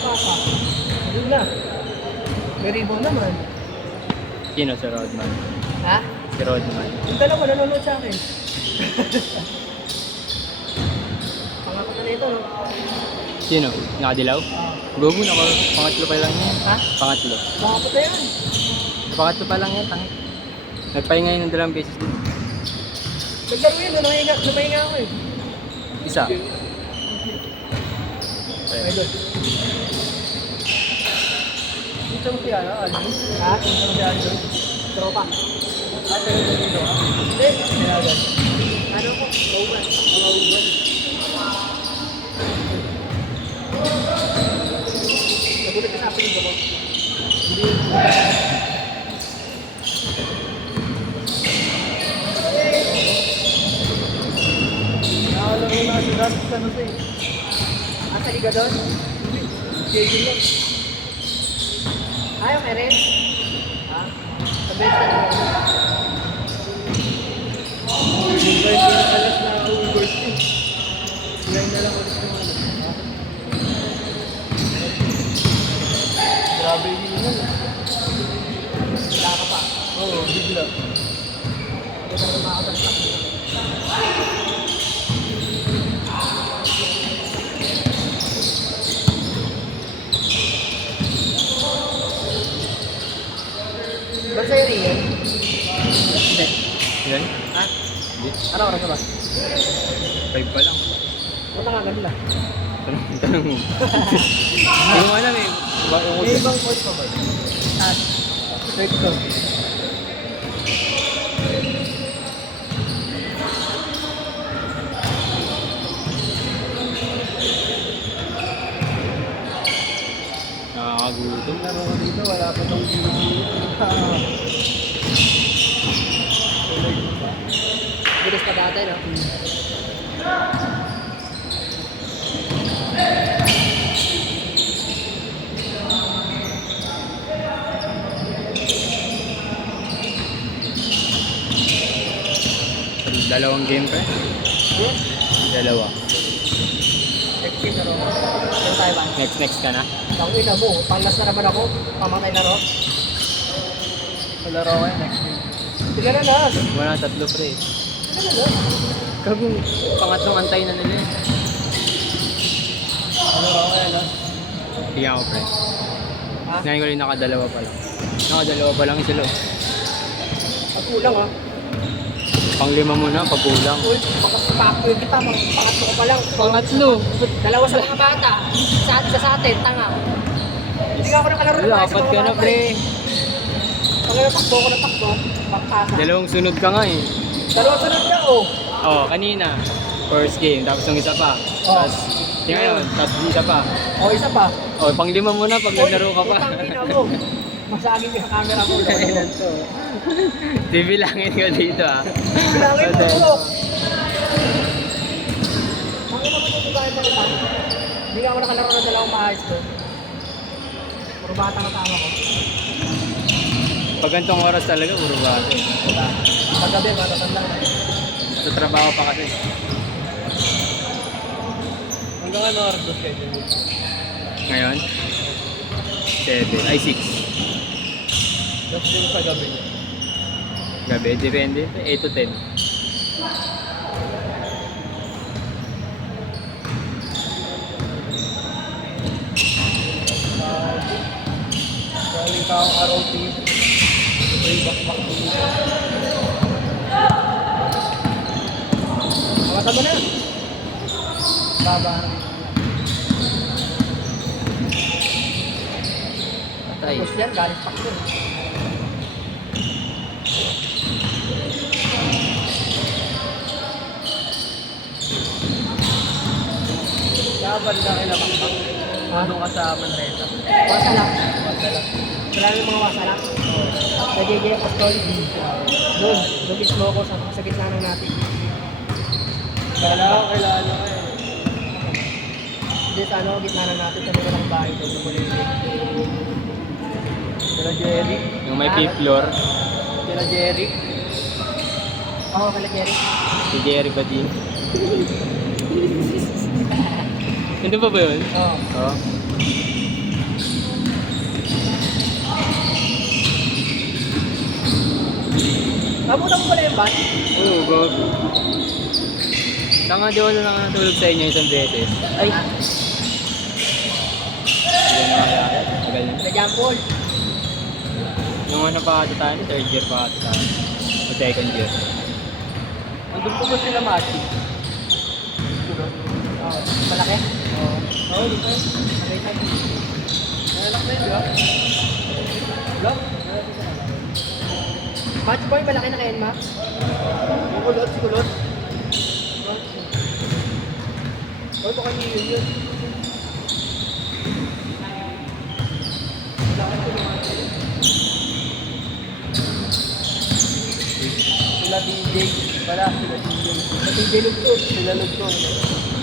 Papa. Ayun na. May rebound naman. Sino si Rodman? Ha? Si Rodman. Yung dalawa nanonood sa akin. Pangapat na ito, no? Sino? Nakadilaw? Gogo, pangatlo pa lang yan. Ha? Pangatlo. Pangapat na yan. Pangatlo pa lang yan, tangit. Nagpahinga yun ng 2 beses din. Naglaro yun, napahinga ako eh. Isa. Idol. Dito mo si ano, Alvin? Ha? Dito mo si Alvin? Tropa. Dito. Hindi. Kailangan. Ano po? Bauban. Bauban. Nagulat ka sa akin ko. Hindi. Nakalang mo na si Rat sa Jose. Sa liga doon? Schedule lang. Ayaw ka rin? Ha? Sa best na lang. Hindi ba yung pinakalas na overwork yun? Ilan na lang ulit yung ano. Grabe yun yun. Wala ka pa. Oo, bigla. Ito na makakabalak. Ba't sa'yo rin yun? Hindi. Yan? Ha? Hindi. Ano oras na ba? 5 pa lang. Punta nga ganda. Tanong mo. Hindi mo alam eh. May ibang coach pa ba? At search ko. Nakakagutom. Laro ko dito, wala pa tong bilis pa dati, no? Dalawang game pa eh. Yes. Dalawa. Next game na ro. Meron tayo ba? Next ka na. Ang ina mo, panglas na naman ako. Pamatay na ro. Malaro ko next game. Sige na nas. Wala, 3 pre. Sige na nas. Kagong pangatlong antay na nila eh. Malaro ko nas. Tingnan ko pre. Ha? Ngayon ko rin nakadalawa pa lang. Nakadalawa pa lang sila. At kulang ha. Pang-5 mo na, pag-ulang. Uy, pakaspakoy kita. Pangatlo ko pa lang. Pangatlo. Dalawa sa mga bata. Sa atin, tanga. Hindi ka ako nakalaro Wala, tayo sa apat mga ka na bata, pre. eh. Pag natakbo ko na takbo, pagpasa. Dalawang sunod ka nga eh. Dalawa sunod ka, oh. Oh, kanina. First game, tapos yung isa pa. Oh. Tapos, ngayon, tapos isa pa. O, isa pa. Oh, pang-5 mo na pag naglaro ka pa. Utang ina mo. Masaging yung camera mo. Kailan to? Bibilangin ko dito ah. Bilangin mo ko. Bakit naman yung babae pa rin? Hindi ako nakalaro na dalawang maayos ko. Puro bata na tama ko. Pag gantong oras talaga, puro bata. Paggabi, matatanda na. Sa trabaho pa kasi. Hanggang ano oras ba schedule? Ngayon, 7, ay 6. Tapos yung sa gabi niya. Gabi, depende. 8 to 10. Galing ka ang ROT. Ito yung bakbak ko dito. Mata mo na. Baba. Patay. Tapos yan, galing pak ko. Laban na kayo na bakbak. Ano ka sa Manresa? Wasa lang. Wasa lang. Marami mga wasa lang. Oo. Sa JJ Apostol. Doon mismo ako sa gitna ng natin. Kilala ko eh. Hindi sa ano, gitna ng natin sa mga ng bahay doon sa Bolivia. Sila Jerry. Yung may fifth floor, Sila Jerry. Oo, kala Jerry. si Jerry Badin. Nandun pa ba yun? Oo. Oo. Nabutan mo pala yung bat? Oo, gago. Tanga, di wala na natulog sa inyo isang beses. Ay! Hindi na nakayari. Tagal na. Sa Jampol. Yung ano pa ata tayo, third year pa ata tayo. O second year. Nandun po ba sila Mati? Oo. Malaki? Oo. Oo, dito yun. Nakita ko. Malaki na yun, di ba? Wala? Match boy, malaki na kayo, Max? Yung kulot, si kulot. Oh, baka niyo yun. Sila DJ. Wala, sila DJ. Sila DJ Lugtog. Sila Lugtog.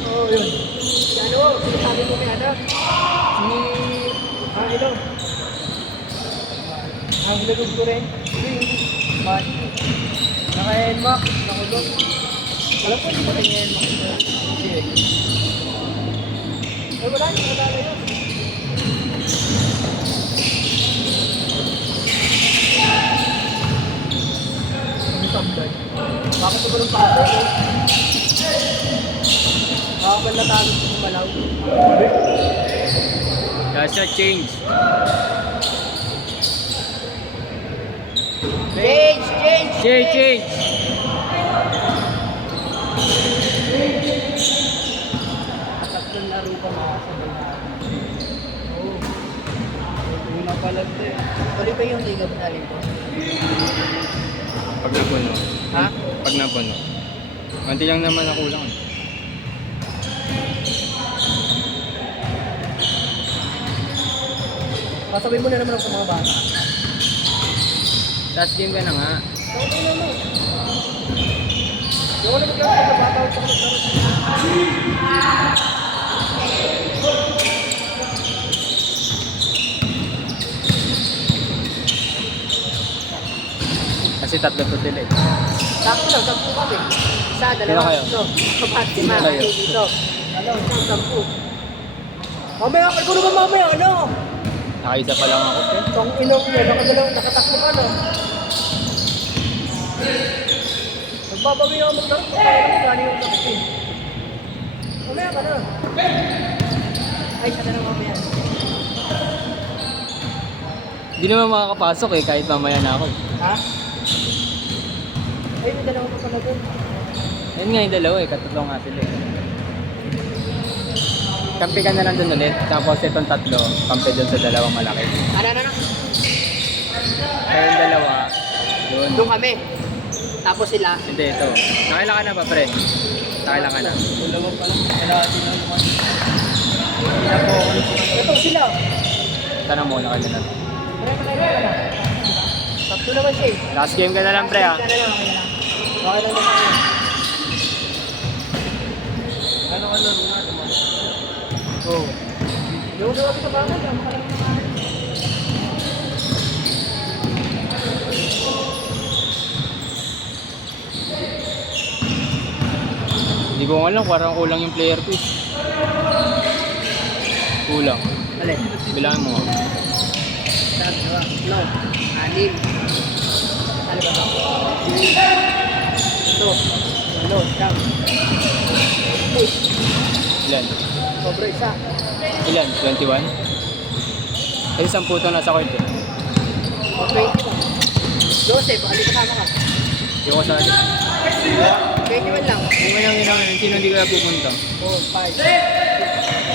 Oo, yun. Si ano, sinasabi mo may anak. Si... ilo. Ang Lugtog ko rin. Mati. Naka-NMAX. Nakulong. Alam ko, hindi pa rin NMAX. Sige. Ay, wala na yun. Ano tambay? Bakit ito ng pato? Bakit natalo sa kumalaw? Last shot change. Change! Change! Change! Tatlong laro pa makasabay na. Oo. Ito na pala ito eh. Uli ba yung ligaw na rin ko? Pag napuno. Ha? Pag napuno. Manti lang naman nakulang. Pasabay mo na naman ako sa mga bata. Last game ka na nga. Okay naman. Yung ko naman kaya sa mga bata ako sa Kasi tatlo to sila eh. Sakto lang, 10 kami. Isa, Sino dalawa, kayo? dito. Kapat, Sino lima, kayo? dito. Ano, isang 10. Mamaya, kay ko mamaya, ano? Nakaisa pa lang ako. Eh. Itong inong niya, nakatakbo ka, no? Nagbabawi ako maglaro, kaya naman gani yung sakit eh. Mamaya ka na. Ay, siya na lang mamaya. Hindi naman makakapasok eh, kahit mamaya na ako. Eh. Ha? Ay, may dalawa pa pala doon. Ayun nga yung dalawa eh, katatlo nga sila eh. Kampi ka na lang dun ulit, tapos itong tatlo, kampi dun sa dalawang malaki. Ano? Kaya yung dalawa, doon. Doon kami. Tapos sila. Hindi, ito. Nakailan ka na ba, pre? Nakailan ka na. Dalawa pa lang. Kailangan din naman. Ito sila. Tanong mo, nakailan na. Pre, nakailan ka na. Tatlo naman siya eh. Last game ka na lang, pre, ah. Okay na lang, okay lang. Okay lang naman. Ano ka laro nga naman? Oo. Yung sa sa bangal, ang parang naman. Hindi ko alam, parang kulang yung player ko eh. Kulang. Alin? Bilangin mo nga. Dalawa. No. 6. Ano ba ito? Ito. Ano? Siyam. 8. Ilan? Sobra isa. Ilan? 21? Kasi 10 to nasa court eh. O 20 ba? Joseph, ano kasama ka? Hindi ko kasali. 21 lang. Hindi mo lang ginawin, sino hindi kaya pupunta? 4, 5.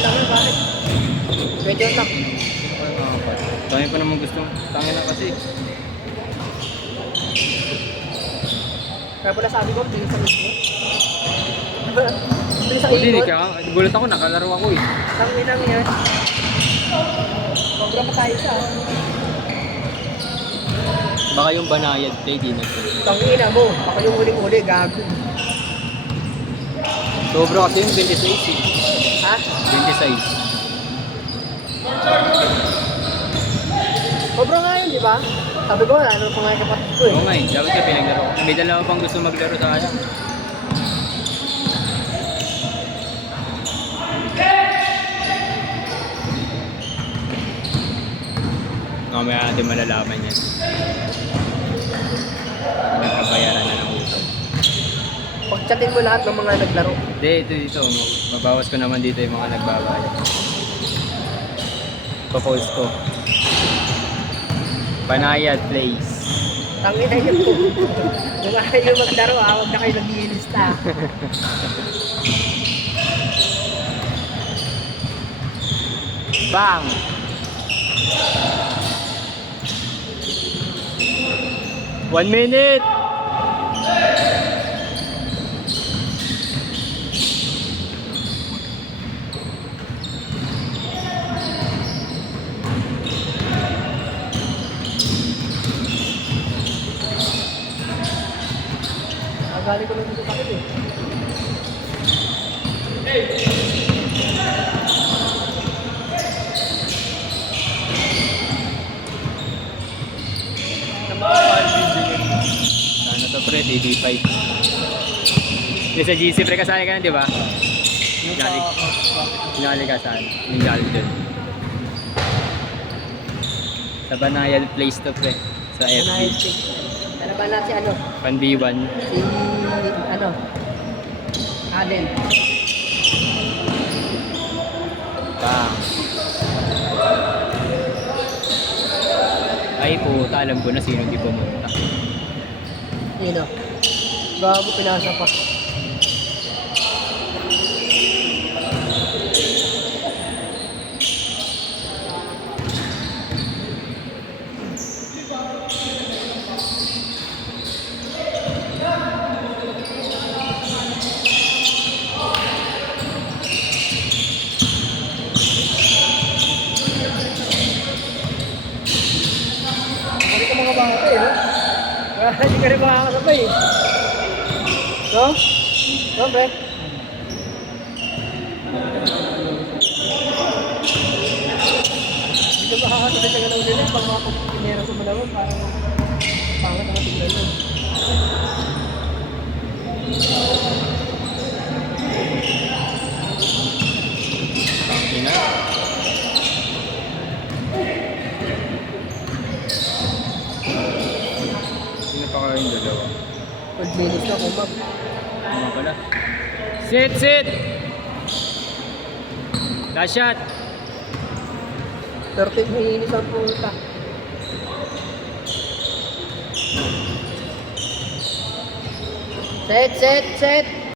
lang yun, bakit? 21 lang. Dami pa naman gusto. Tangin na kasi. Kaya pala sabi ko, bilis sa mismo. Bilis sa O din eh, ikot. kaya gulat ako, nakalaro ako eh. Tangin lang yan. Sobra pa tayo sa. Baka yung banayad play, di na. Tangina mo, baka yung huling-huli, gago. Sobra kasi yung 26 eh. Ha? 26. Sobra nga yun, di ba? Sabi ko, ano pa nga yung kapatid ko eh. Oo nga eh, dapat ka pinaglaro ko. May dalawa pang gusto maglaro sa akin. Mamaya natin malalaman yan. Nagkabayaran na ng utang. Pag-chatin mo lahat ng mga naglaro. Hindi, ito. Mabawas ko naman dito yung mga nagbabayad. Papost ko. Panayad Place. Tangin na yun po. Kung ayaw maglaro huwag na kayo nag-iilista. Bang! One minute! Agali ko lang dito sa akin eh. Ano to pre, TD5. Yung sa GC pre, kasali ka na di ba? Jolly. Jolly ka saan? Yung Jolly dun. Sa Banayad Place to pre. Sa FB. Ano ba natin ano? Pan B1. Si ano? Allen. Bang! Ay puta, alam ko na sino di pumunta. Yun o. Gago pinasa pa. Ano ka mga bata eh, no? Kaya hindi ka rin makakasabay eh. No? No, pre? Hindi ka makakasabay sa ganang nila pag mga pagpinera sa malawan parang pangat ang tingnan yun. Ina. Sino pa kayong dalawa? 12 minutes na kumag. Ano pala? Sit! Sit! Last shot! 13 minutes ang punta. Set, set, set!